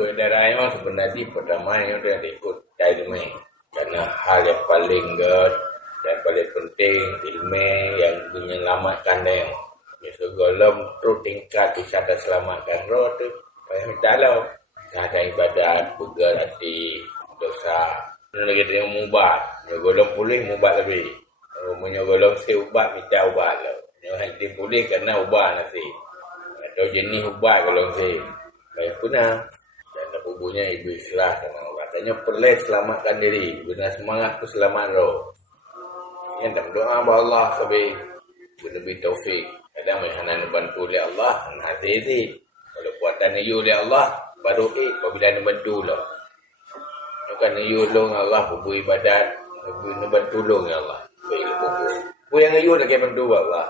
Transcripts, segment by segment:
ikut darah memang sebenarnya pertama yang dia ikut darah. Kerana hal yang paling dan paling penting ilmu yang menyelamatkan dia. Sebelum tu tingkat bisa selamatkan roh tu. Dalam ada ibadat, pegal hati, dosa. Ini lagi dia mubat. Dia golong pulih mubat lebih. Punya golong si ubat minta ubat lah. Dia hati pulih kena ubat nanti. Atau jenis ubat golong si. Baik punah. Dan punya ibu islah sama orang. Katanya perlu selamatkan diri. Benar semangat tu selamat roh. Yang tak doa Allah sampai lebih taufik. Kadang macam bantu oleh Allah. Hati-hati. Kalau kuatan you oleh Allah. Baru apabila nak bantu lah. Bukan you tolong Allah. Bubu ibadat. Bubu bantu tolong Allah. Baiklah bubu. Bubu yang you nak bantu Allah.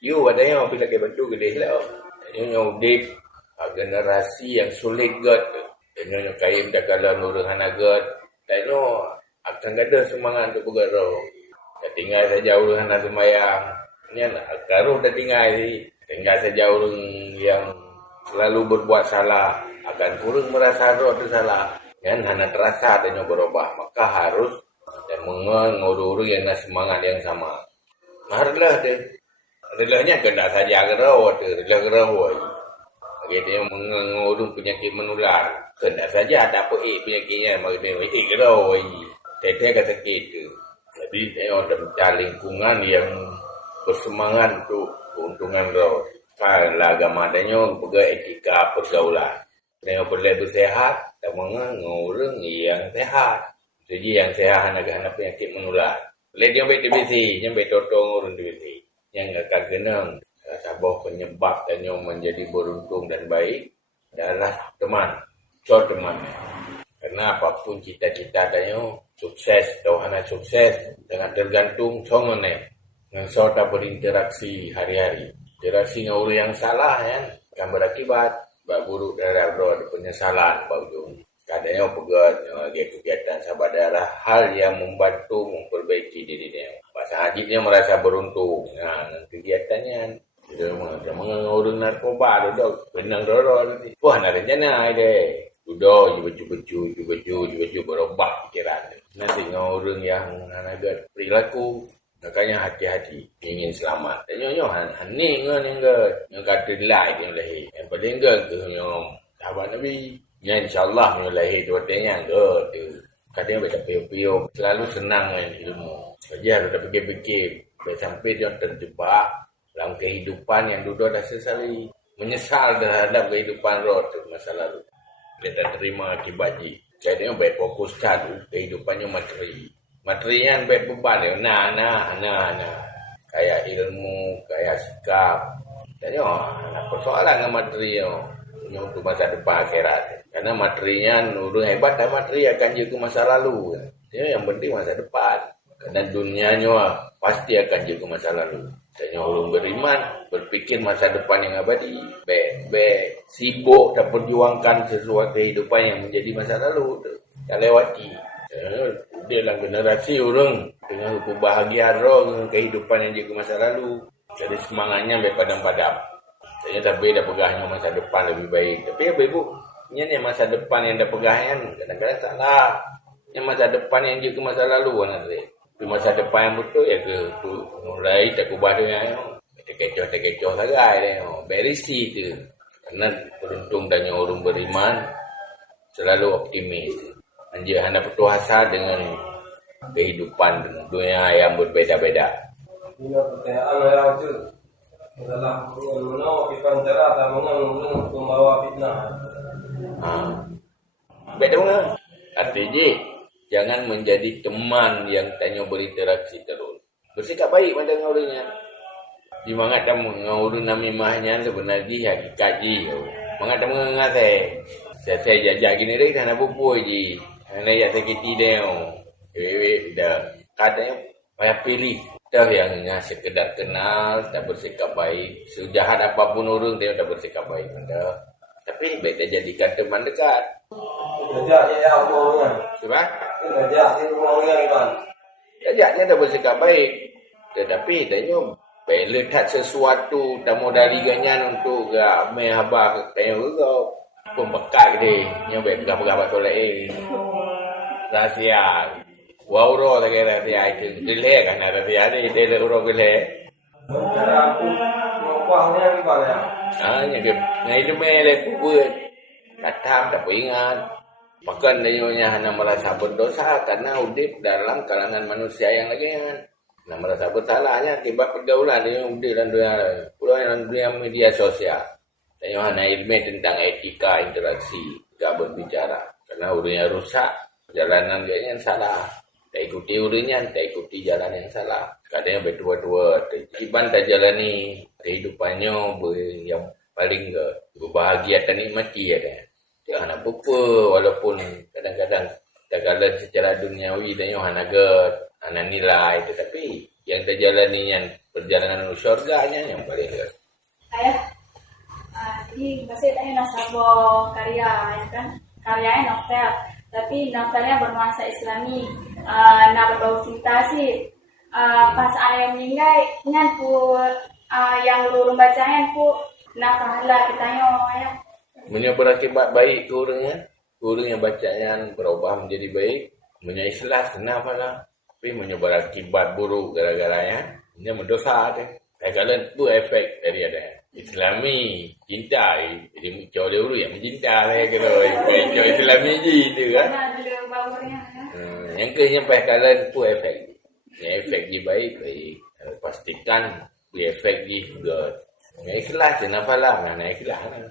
You adanya bila nak bantu ke dia lah. Yang udip. Generasi yang sulit god. Yang kain dah kalau nuruhan agad. Dan akan ada semangat untuk bergerak. Dah tinggal saja urusan nak semayang. Ini karuh dah tinggal sih. Tinggal saja orang yang selalu berbuat salah. Akan kurang merasa roh itu salah. Yang hanya terasa adanya berubah. Maka harus dan mengurus yang semangat yang sama. Marilah dia. Relahnya kena saja gerau. Relah gerau. Kita yang mengurus penyakit menular. Kena saja ada apa penyakitnya. Maka dia gerau. Teteh kata kita. Jadi dia ada lingkungan yang bersemangat untuk keuntungan roh. Kalau agama adanya pegang etika pergaulan. Dengan boleh bersehat, dan mengurung yang sehat. Jadi yang sehat anak-anak penyakit menular. Boleh dia ambil TBC, yang ambil totong urung TBC. Yang akan kena sabah penyebab dan yang menjadi beruntung dan baik adalah teman. So teman. Karena apapun cita-cita adanya, sukses, atau anak sukses, dengan tergantung songannya. Yang so tak berinteraksi hari-hari. Interaksi dengan orang yang salah, akan berakibat. Bak buruk darah roh ada penyesalan bak ujung. Kadangnya pegat kegiatan sahabat darah hal yang membantu memperbaiki diri dia. Pasal hajibnya merasa beruntung. Kegiatannya dia mengurung narkoba duduk benang roh nanti. Wah nak rencana dia. Duduk baju berubah pikiran. Nanti ngurung yang agak perilaku. Makanya hati-hati ingin selamat. Tanya hani yang kata lain yang lahir. Yang paling ke yang sahabat Nabi. Yang insyaAllah yang lahir tu katanya ke. Kadang baca pio-pio. Selalu senang dengan ilmu. Saja harus fikir-fikir. Sampai dia terjebak dalam kehidupan yang duduk dah sesali. Menyesal terhadap kehidupan roh tu masa lalu. Dia tak terima akibat ji. Jadi baik fokuskan kehidupannya materi. Materian baik beban dia. Nah. Kayak ilmu, kayak sikap. Tanya, persoalan dengan materi untuk masa depan akhirat. Karena materinya nurun hebat dan materi akan jaga masa lalu. Yang penting masa depan. Karena dunianya pasti akan jaga masa lalu. Tanya orang beriman, berfikir masa depan yang abadi. Baik sibuk dan perjuangkan sesuatu kehidupan yang menjadi masa lalu. Tak lewati. Dia dalam generasi orang dengan kebahagiaan roh dengan kehidupan yang juga masa lalu. Jadi semangatnya lebih padam-padam. Ternyata beda pegahnya masa depan lebih baik. Tapi ya ibu, ini masa depan yang dah pegahnya kadang-kadang salah. Yang masa depan yang juga masa lalu nanti. Tapi masa depan yang betul ya ke mulai tak ubah dia. Terkecoh sagai dia. Berisi tu. Karena beruntung dan orang beriman selalu optimis. Anjir anda bertuasa dengan kehidupan dunia yang berbeza-beza. Ini pertanyaan yang itu dalam mengenal kita cara atau mengenal membawa fitnah. Beda mana? Artinya jangan menjadi teman yang tanya berinteraksi terus. Bersikap baik pada orangnya. Di mangat dan mengurus namimahnya sebenarnya hakikat ji. Mangat dan mengatai. Saya jajak gini deh karena buku ji. Karena ya sakiti dia. Dah katanya payah pilih. Dah yang sekedar kenal, tak bersikap baik. Sejahat apapun orang dia tak bersikap baik. Tapi baik dia jadikan teman dekat. Jajaknya ya orangnya. Cuba? Jajaknya orangnya kan. Jajaknya dah bersikap baik. Tetapi dia baik letak sesuatu tak modali ganyan untuk gak mehabak tanya kau. pun bekat dia. Yang berapa-berapa tolak rahsia. Wauro lagi rahsia itu. Gileh kan rahsia ni. Dia urut gileh. Cara aku ngopahnya gimana ya? Yang itu melek buat. Katam tak ingat. Bahkan dia hanya merasa berdosa karena hidup dalam kalangan manusia yang lagi kan. Nah, merasa bersalahnya akibat pergaulan dia hidup dalam dunia media sosial. Dia hanya ilmu tentang etika interaksi, tak berbicara. Karena urutnya rusak, jalanan dia yang salah. Tak ikuti urutnya, tak ikuti jalan yang salah. Kadang berdua-dua, iban tak jalani kehidupannya yang paling berbahagia dan nikmati ya. Dia anak apa walaupun kadang-kadang tagalan secara duniawi dan hanya anak nilai tetapi yang terjalani yang perjalanan syurganya yang paling Ayah, jadi masih tanya nasabah karya, ya kan? Karyanya novel, tapi novelnya bernuansa Islami, berbau cinta sih. Pas ayah meninggal, ingat pun yang lurung bacaan pun nak pahala kitanya ya. Punya berakibat baik ke orangnya. Orang yang bacaan berubah menjadi baik. Punya ikhlas, kenapa lah. Tapi punya berakibat buruk gara-garanya. Dia mendosa dia. Kalau itu efek dari ada Islami, cinta. Jadi muncul dia orang yang mencinta dia. Kalau Islami je itu kan. Yang ke sampai kalau itu efek. Yang efek je baik. Pastikan itu efek je juga. Yang ikhlas, kenapa lah. Mana ikhlas lah.